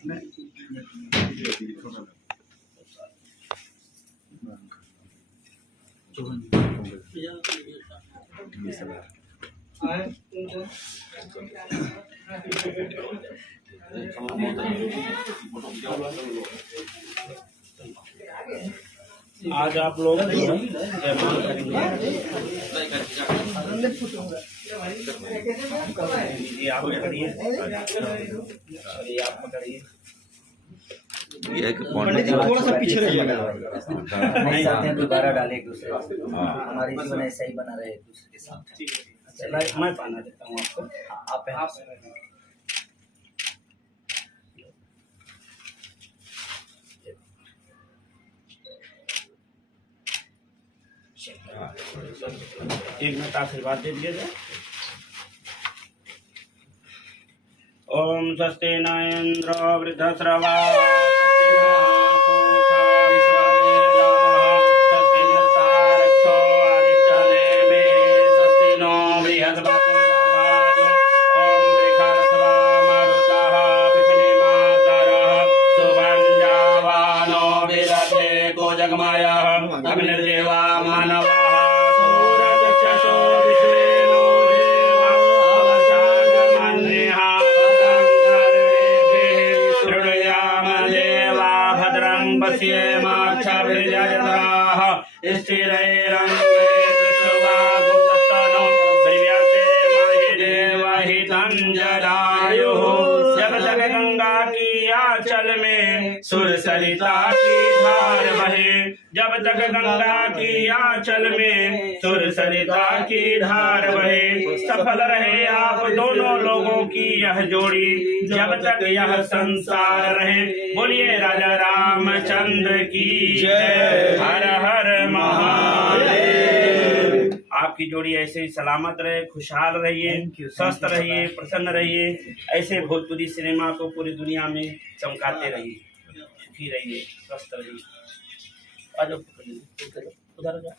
आज आप लोग जयमाल करेंगे। ये आप पकड़िए, ये आप पकड़िए। पंडित जी थोड़ा सा पीछे रहिए। नहीं चाहते हैं दोबारा डाले एक दूसरे को, हमारी जीवन ऐसा ही बना रहे एक दूसरे के साथ। चला मैं पाना देता हूँ आपको। आप एक मिनट आशीर्वाद दे दिया जाए। ओम स्वस्ति न इंद्र वृद्धश्रवा जगमाया अग्निर्देवा मानवा सूरजक्षसो विश्वेनो देवा अवसागमन्यः शृणुयाम देवा भद्रं पश्येमाक्षभिर्यजत्राः स्थिरैरङ्गे दृष्ट्वा गुप्तस्तनो दिव्यसे महि देवहितं जलायुः। जब तक गंगा की आंचल में सुर सरिता की धार बहे, जब तक गंगा की आंचल में सुर सरिता की धार बहे, सफल रहे आप दोनों लोगों की यह जोड़ी जब तक यह संसार रहे। बोलिए राजा रामचंद्र की जय। हर हर महादेव। आपकी जोड़ी ऐसे ही सलामत रहे, खुशहाल रहिए, स्वस्थ रहिए, प्रसन्न रहिए। ऐसे भोजपुरी सिनेमा को पूरी दुनिया में चमकाते रहिए, सुखी रहिए, स्वस्थ रहिए। उधर जा।